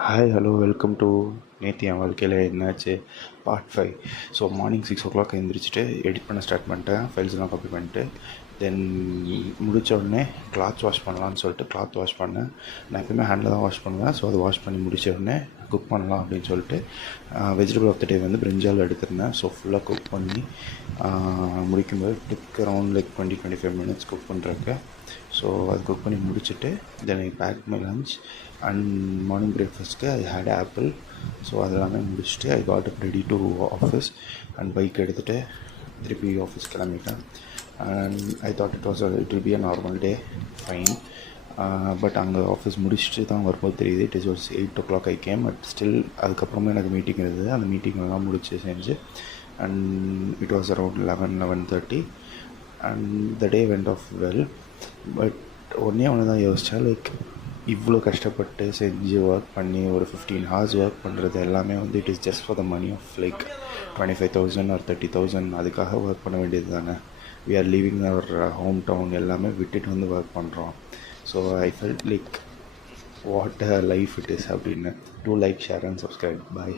Hi hello welcome to நேற்று என் வாழ்க்கையில் என்னாச்சு பார்ட் 5. ஸோ மார்னிங் 6 o'clock எழுந்திரிச்சிட்டு எடிட் பண்ண ஸ்டார்ட் பண்ணிட்டேன். ஃபைல்ஸ்லாம் காப்பி பண்ணிட்டு தென் முடித்த உடனே கிளாத் வாஷ் பண்ணலான்னு சொல்லிட்டு கிளாத் வாஷ் பண்ணேன். நான் எப்பவுமே ஹேண்டில் தான் வாஷ் பண்ணுவேன். ஸோ அதை வாஷ் பண்ணி முடித்த உடனே குக் பண்ணலாம் அப்படின்னு சொல்லிட்டு வெஜிடபிள் ஆஃப் த டே வந்து பிரிஞ்சால் எடுத்திருந்தேன். ஸோ ஃபுல்லாக குக் பண்ணி முடிக்கும்போது டிக் அரவுண்ட் லைக் 20-25 minutes குக் பண்ணுறதுக்கு. ஸோ அது குக் பண்ணி முடிச்சுட்டு then I pack my lunch and morning பிரேக்ஃபாஸ்ட்க்கு ஐ ஹேட் ஆப்பிள். ஸோ அதெல்லாமே முடிச்சுட்டு I got it ready to office and bike எடுத்துகிட்டு திருப்பி ஆஃபீஸ் கிளம்பிட்டேன். And I thought it will be a normal day, fine. But அங்கே office முடிச்சுட்டு தான் வரும்போது தெரியுது it is was 8 o'clock I came. But still அதுக்கப்புறமா எனக்கு மீட்டிங் இருந்தது. அந்த மீட்டிங்லாம் முடிச்சு செஞ்சு and it was around 11-11:30 and the day went off well. But ஒன்றே ஒன்று தான் யோசித்தேன், லைக் இவ்வளோ கஷ்டப்பட்டு செஞ்சு ஒர்க் பண்ணி ஒரு 15 hours ஒர்க் பண்ணுறது எல்லாமே வந்து it is just for the money of like 25,000 or 30,000. அதுக்காக ஒர்க் பண்ண வேண்டியது தானே. We are leaving our home town எல்லாமே விட்டுட்டு வந்து ஒர்க் பண்ணுறோம். So I felt like what a life it is அப்படின்னு. Do like, share and subscribe. Bye.